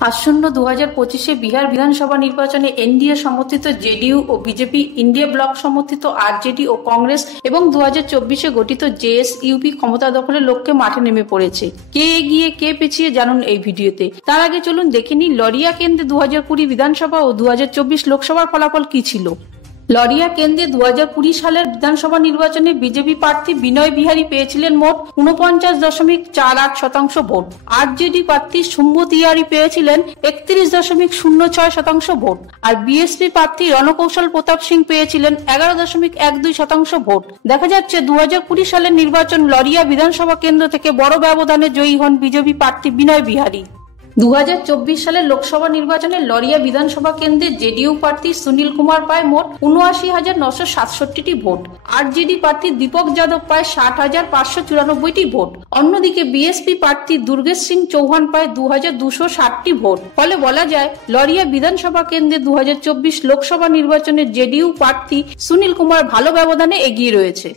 আসন্ন 2025-এ বিহার বিধানসভা নির্বাচনে এনডিএ সমর্থিত জেডিইউ ও বিজেপি, ইন্ডিয়া ব্লক সমর্থিত আরজেডি ও কংগ্রেস এবং 2024-এ গঠিত জেএসইউপি ক্ষমতা দখলের লক্ষ্যে মাঠে নেমে পড়েছে। কে এগিয়ে কে পিছিয়ে জানুন এই ভিডিওতে। তার আগে চলুন দেখে নিই লরিয়া কেন্দ্রে 2020 বিধানসভা ও 2024 লোকসভার ফলাফল কি ছিল। লরিয়া কেন্দ্রে 2020 সালের বিধানসভা নির্বাচনে বিজেপি প্রার্থী বিনয় বিহারী পেয়েছিলেন মোট 49.48% ভোট। আরজেডি প্রার্থী শুম্ভ তিওয়ারি পেয়েছিলেন 31.06% ভোট। আর বিএসপি প্রার্থী রণকৌশল প্রতাপ সিং পেয়েছিলেন 11.12% ভোট। দেখা যাচ্ছে 2020 সালের নির্বাচন লরিয়া বিধানসভা কেন্দ্র থেকে বড় ব্যবধানে জয়ী হন বিজেপি প্রার্থী বিনয় বিহারী। 2024 সালের লোকসভা নির্বাচনে লরিয়া বিধানসভা কেন্দ্রে জেডিইউ প্রার্থী সুনীল কুমার পায় মোট 79,967টি ভোট। আরজেডি প্রার্থী দীপক যাদব পায় 60,594টি ভোট। অন্যদিকে বিএসপি প্রার্থী দুর্গেশ সিং চৌহান পায় 2,260টি ভোট। ফলে বলা যায় লরিয়া বিধানসভা কেন্দ্রে 2024 লোকসভা নির্বাচনে জেডিইউ প্রার্থী সুনীল কুমার ভালো ব্যবধানে এগিয়ে রয়েছে।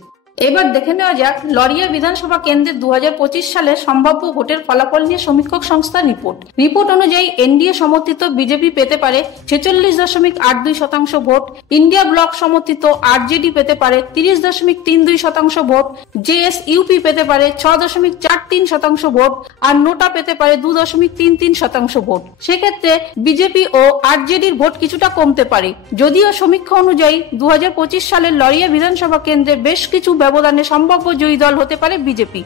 এবার দেখে নেওয়া যাক লরিয়া বিধানসভা কেন্দ্রে 2025 সালের সম্ভাব্য ভোটের ফলাফল নিয়ে সমীক্ষক সংস্থার রিপোর্ট অনুযায়ী এনডিএ সমর্থিত বিজেপি পেতে পারে 46.82% ভোট, ইন্ডিয়া ব্লক সমর্থিত আরজেডি পেতে পারে 30.32% ভোট, জেএসইউপি পেতে পারে 6.43% ভোট আর নোটা পেতে পারে 2.33% ভোট। সেক্ষেত্রে বিজেপি ও আরজেডির ভোট কিছুটা কমতে পারে। যদিও সমীক্ষা অনুযায়ী 2025 সালের লরিয়া বিধানসভা কেন্দ্রে বেশ কিছু ব্যবধানে সম্ভাব্য জয়ী দল হতে পারে বিজেপি।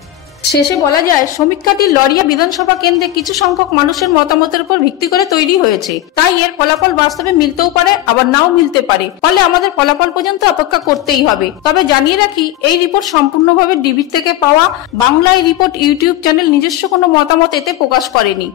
শেষে বলা যায় সমীক্ষাটি লরিয়া বিধানসভা কেন্দ্রে কিছু সংখ্যক মানুষের মতামতের উপর ভিত্তি করে তৈরি হয়েছে। তাই এর ফলাফল বাস্তবে মিলতেও পারে আবার নাও মিলতে পারে। ফলে আমাদের ফলাফল পর্যন্ত অপেক্ষা করতেই হবে। তবে জানিয়ে রাখি এই রিপোর্ট সম্পূর্ণভাবে ডিবির থেকে পাওয়া। বাংলায় রিপোর্ট ইউটিউব চ্যানেল নিজস্ব কোনো মতামত এতে প্রকাশ করেনি।